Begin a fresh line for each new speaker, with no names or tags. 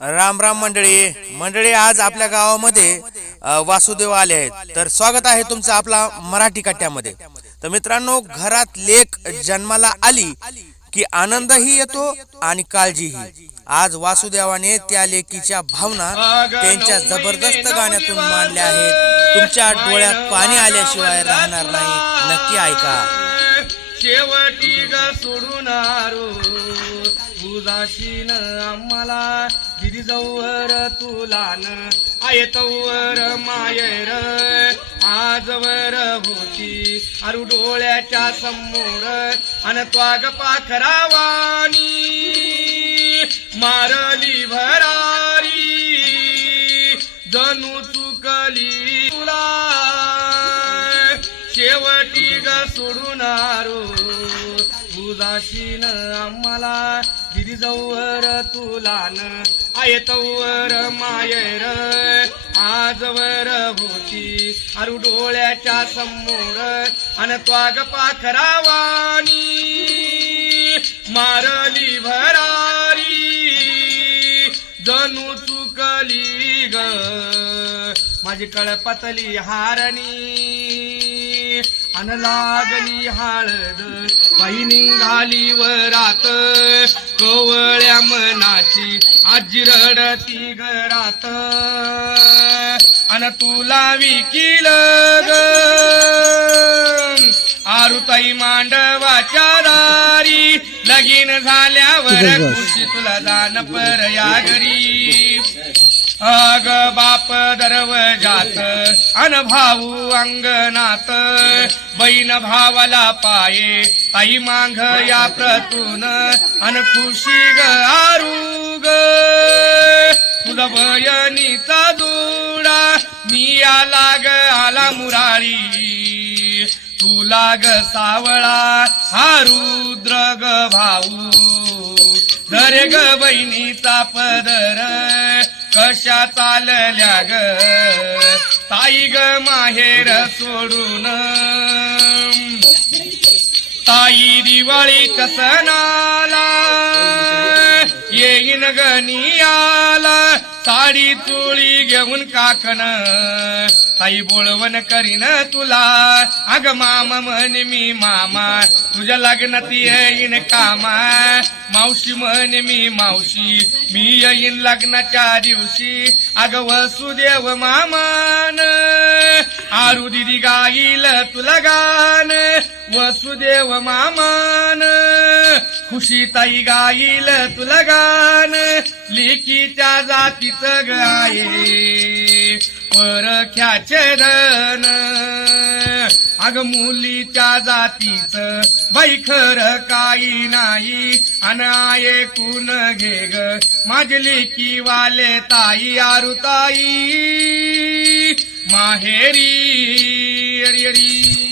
राम राम मंडळी. मंडळी आज आपल्या गावामध्ये वासुदेव आले आहेत. तर स्वागत आहे तुमचं आपला मराठी कट्ट्यामध्ये. तर मित्रांनो घरात लेख जन्माला आली की आनंदही येतो आणि काळजीही. आज वासुदेवाने त्या लेकीच्या भावना त्यांच्या जबरदस्त गाण्यातून मांडल्या आहेत. तुमच्या डोळ्यात पाणी आल्याशिवाय राहणार नाही. नक्की ऐका.
जाशीन आम्हाला. दिदी जवळ तुला न आय तवर मायर. आजवर होती. अरु डोळ्याच्या समोर. अन त्वाग पाखरावानी. मारली भरारी. जणू चुकली तुला. शेवटी ग सोडून आरो. तुझाशीन आम्हाला. दिदी जवळ तुला न? तवर मायर आजवर होती अरु डोळ्याच्या समोर अन त्वाग पाखरावानी मारली भरारी. जणू चुकली ग. माझी कळपतली हारणी. अन लागली हळद बाई निघाली वरात कवळ्या मनाची आजी रडती घरात. अन तुला विकील ग आरुताई मांडवाच्या दारी लगीन झाल्यावर खुशी तुला जाण पर या घरी. अग बाप दरवजात अन भाऊ अंगणात. बहीण भावाला पाये ताई मांग या प्रतून. अन खुशी ग आरुग. ग तुझा बयनीचा जोडा मी आला ग आला मुराळी तुला ग सावळा हा रुद्र ग भाऊ. धरे ग बहिणीचा पदर कशा चालल्या ग? ताई ग माहेर सोडून. ताई दिवाळी कसनाला येईन गनिया साडी चोळी घेऊन काकण ताई बोळवण करीन तुला. अग मामा म्हण मी मामा. तुझ्या लग्नात येईन कामा. मावशी म्हण मी मावशी. मी येईन लग्नाच्या दिवशी. अग वसुदेव मामान. आरू दिदी गाईल तुला गान. वसुदेव मामान. खुशी ताई गाईल तुला गान लेकीच्या जातीच गाये परख्याचे धन. अग मुलीच्या जातीच बाई खर काही नाही. अनाये कुण घे ग? माझी लेकी वाले ताई. आरुताई माहेरी अरी अरी